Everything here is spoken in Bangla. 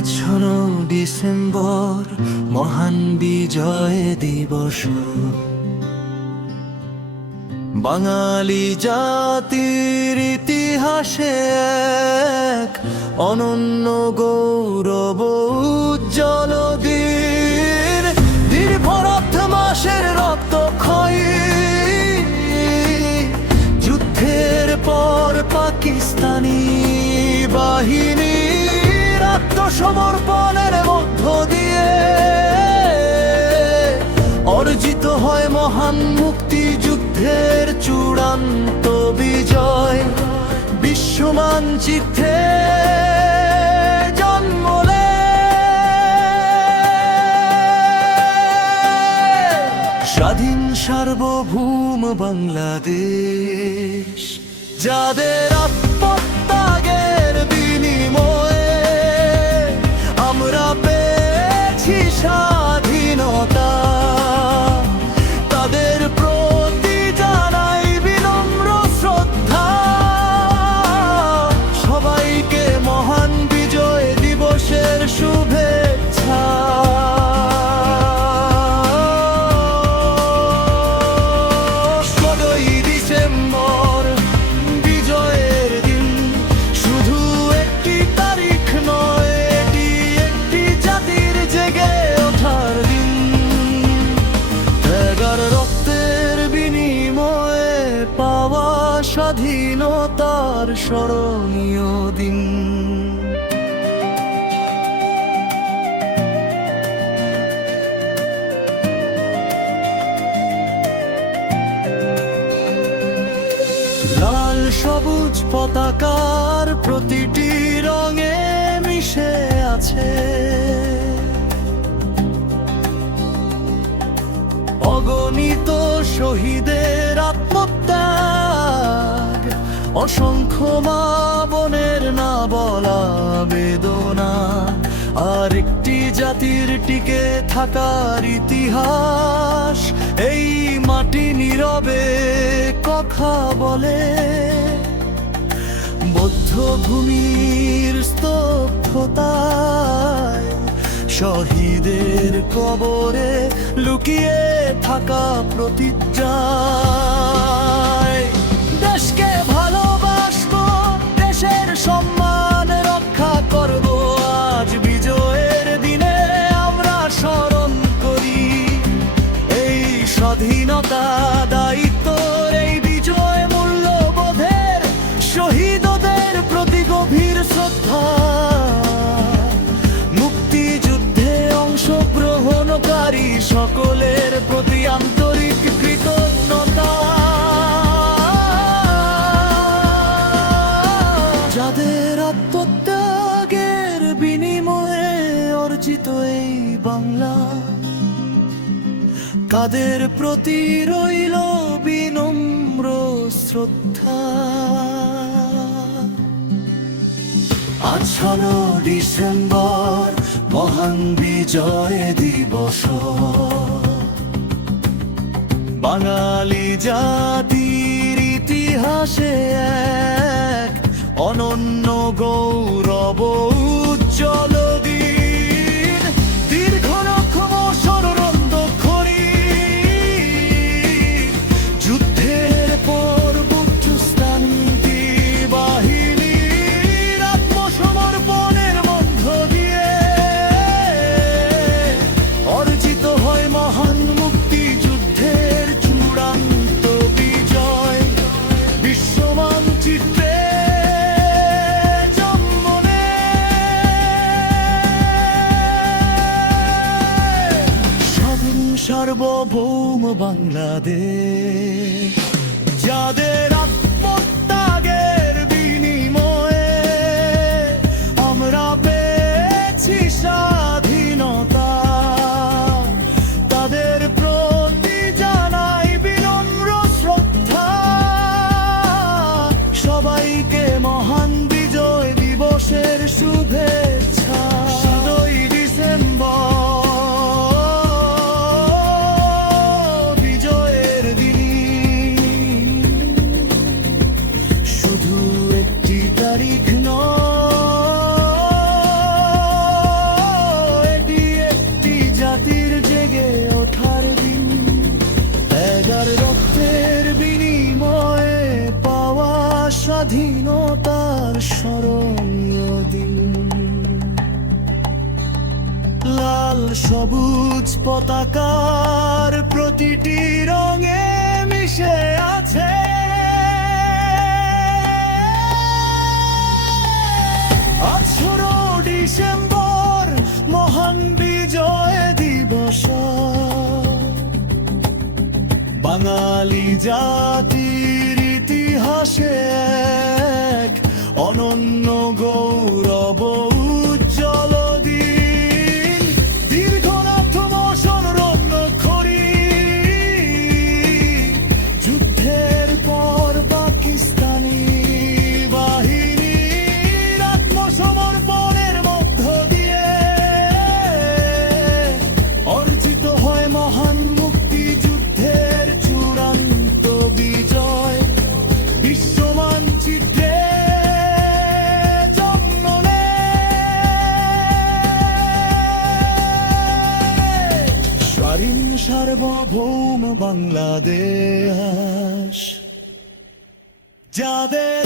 আজ 16 ডিসেম্বর, মহান বিজয় দিবস। বাঙালি জাতির ইতিহাসে এক অনন্য গৌরব উজ্জ্বল দিন। দীর্ঘ রক্ত মাসের রক্তক্ষয়ী যুদ্ধের পর পাকিস্তানি বাহিনীর আত্মসমর্পণের মধ্য দিয়ে অর্জিত হয় মহান মুক্তিযুদ্ধের চূড়ান্ত বিজয়। বিশ্ব মানচিত্রে জন্ম স্বাধীন সার্বভৌম বাংলাদেশ, যাদের আত্মত্যাগের বিনিময়ে আমরা পেয়েছি স্বাধীনতা। তাদের প্রতি জানাই বিনম্র শ্রদ্ধা। সবাইকে মহান বিজয় দিবসের শুভেচ্ছা। 16ই ডিসেম্বর বিজয়ের দিন শুধু একটি তারিখ নয়, এটি একটি জাতির জেগে ওঠার দিন। ত্যাগের রক্তের বিনিময়ে পাওয়া স্বাধীনতার স্মরণীয় দিন। লাল সবুজ পতাকার প্রতিটি রঙে মিশে আছে অগণিত শহীদের আত্মত্যাগ, অসংখ্য মা বোনের না বলা বেদনা, আর একটি জাতির টিকে থাকার ইতিহাস। এই মাটি নীরবে কথা বলে, বধ্যভূমির স্তব্ধতায় শহীদের কবরে লুকিয়ে থাকা প্রতিজ্ঞায়। দেশকে ভালোবাসবো, দেশের সম্মান রক্ষা করব। আজ বিজয়ের দিনে আমরা স্মরণ করি এই স্বাধীনতা, দায়িত্ব, এই বিজয় মূল্যবোধের শহীদদের প্রতি গভীর শ্রদ্ধা। মুক্তিযুদ্ধে অংশগ্রহণকারী সকলের প্রতি আন্তরিক কৃতজ্ঞতা। যাদের আত্মত্যাগের বিনিময়ে অর্জিত এই বাংলা, কাদের প্রতি রইল বিনম্র শ্রদ্ধা। আজ 16 ডিসেম্বর, মহান বিজয় দিবস। বাঙালি জাতির ইতিহাসে এক অনন্য গৌরব উজ্জ্বল দিন। দীর্ঘ রক্ষমসর রক্তক্ষয়ী যুদ্ধের পর পাকিস্তানি বাহিনীর আত্মসমর্পণের মধ্য দিয়ে অর্জিত হয় মহান মুক্তিযুদ্ধের চূড়ান্ত বিজয়। বিশ্ব মানচিত্রে জন্ম স্বাধীন সার্বভৌম বাংলাদেশ, যাদের আত্মত্যাগের বিনিময়ে আমরা পেয়েছি স্বাধীনতা। তাদের প্রতি জানাই বিনম্র শ্রদ্ধা। সবাইকে মহান বিজয় দিবসের শুভেচ্ছা। 16ই ডিসেম্বর বিজয়ের দিন স্বাধীনতার স্মরণীয় দিন। লাল সবুজ পতাকার প্রতিটি রঙে মিশে আছে 18 ডিসেম্বর মহান বিজয় দিবস। বাঙালি জাতির ইতিহাসে এক অনন্য গৌরব উজ্জ্বল দিন। দীর্ঘনাথ মোশন রত্নখড়ি যুদ্ধের পর পাকিস্তানি বাহিনীর আত্মসমর্পণের মধ্য দিয়ে অর্জিত হয় মহান মুক্তিযুদ্ধের চূড়ান্ত বিজয়। বিশ্ব মানচিত্রে জন্ম নেয় স্বাধীন সার্বভৌম বাংলাদেশ, যাদের